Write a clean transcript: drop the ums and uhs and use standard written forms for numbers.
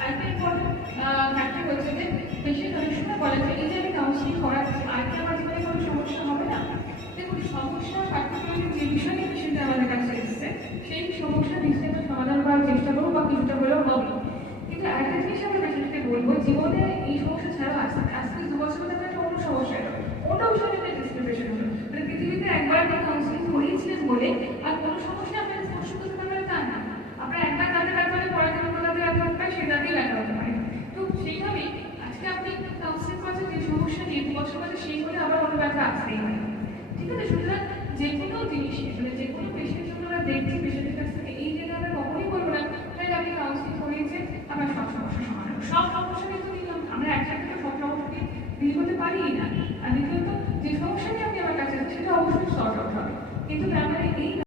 আরেকটা important factor হচ্ছে যে পেশেন্ট অনেক সময় বলে যে এই যে আমি কাউন্সিলিং করাচ্ছি আর কি আমার জীবনে কোনো সমস্যা হবে না। দেখুন সমস্যা পার্টিকুলারলি যে বিষয়ে পেশেন্ট আমাদের কাছে এসেছে সেই সমস্যা নিশ্চয়ই আমরা সমাধান করার চেষ্টা করবো বা কিছুটা হলেও হবে। কিন্তু একটা জিনিস আমরা পেশেন্টকে বলবো জীবনে এই সমস্যা ছাড়াও আছে